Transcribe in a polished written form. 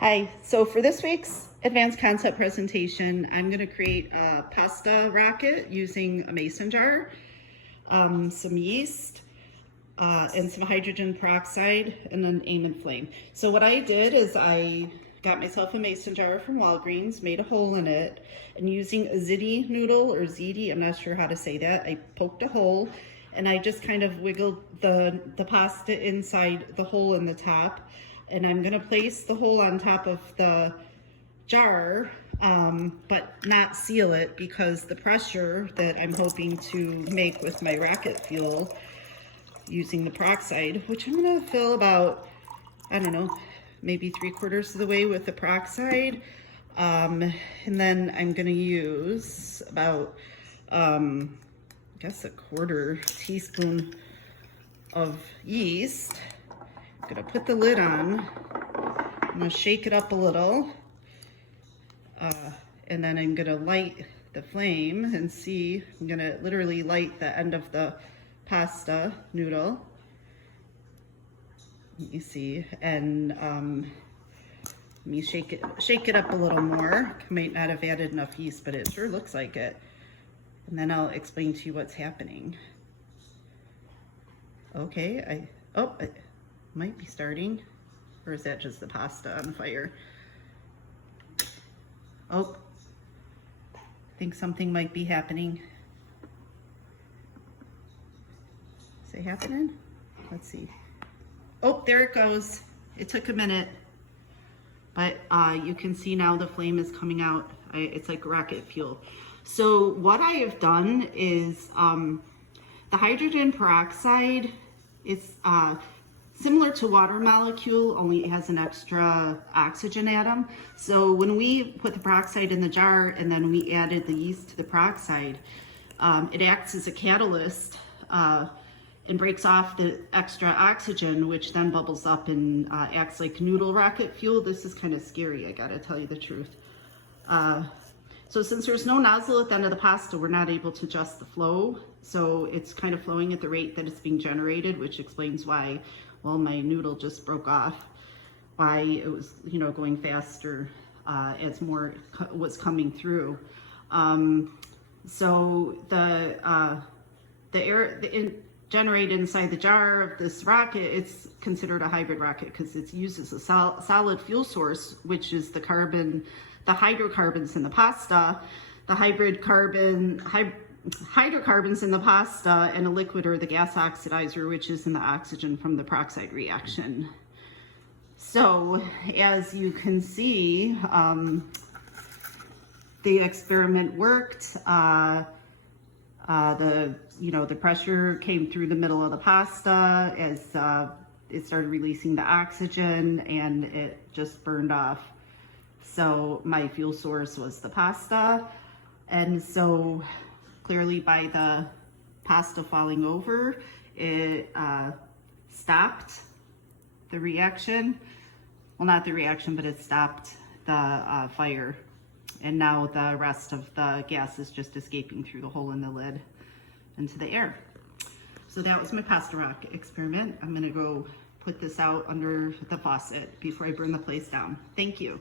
Hi, so for this week's advanced concept presentation, I'm going to create a pasta rocket using a mason jar, some yeast, and some hydrogen peroxide, and an aim and flame. So what I did is I got myself a mason jar from Walgreens, made a hole in it, and using a ziti noodle or ziti, I'm not sure how to say that, I poked a hole and I just kind of wiggled the pasta inside the hole in the top. And I'm gonna place the hole on top of the jar, but not seal it because the pressure that I'm hoping to make with my rocket fuel using the peroxide, which I'm gonna fill about, I don't know, maybe 3/4 of the way with the peroxide. And then I'm gonna use about, I guess a 1/4 teaspoon of yeast. I'm gonna put the lid on. I'm gonna shake it up a little. And then I'm gonna light the flame and see, I'm gonna literally light the end of the pasta noodle. You see, and let me shake it up a little more. I might not have added enough yeast, but it sure looks like it. And then I'll explain to you what's happening. Okay, it might be starting, or is that just the pasta on fire? Oh, I think something might be happening. Is it happening? Let's see. Oh, there it goes. It took a minute, but you can see now the flame is coming out. It's like rocket fuel. So what I have done is the hydrogen peroxide is similar to water molecule, only it has an extra oxygen atom. So when we put the peroxide in the jar and then we added the yeast to the peroxide, it acts as a catalyst and breaks off the extra oxygen, which then bubbles up and acts like noodle rocket fuel. This is kind of scary, I gotta tell you the truth. So since there's no nozzle at the end of the pasta, we're not able to adjust the flow. So it's kind of flowing at the rate that it's being generated, which explains why, well, my noodle just broke off, why it was, going faster as more was coming through. So the air generated inside the jar of this rocket, it's considered a hybrid rocket because it uses a solid fuel source, which is the hydrocarbons in the pasta, the hydrocarbons in the pasta, and a liquid or the gas oxidizer, which is in the oxygen from the peroxide reaction. So as you can see, the experiment worked. The pressure came through the middle of the pasta as it started releasing the oxygen, and it just burned off. So my fuel source was the pasta, and so clearly by the pasta falling over, it stopped the reaction. Well, not the reaction, but it stopped the fire. And now the rest of the gas is just escaping through the hole in the lid into the air. So that was my pasta rocket experiment. I'm gonna go put this out under the faucet before I burn the place down. Thank you.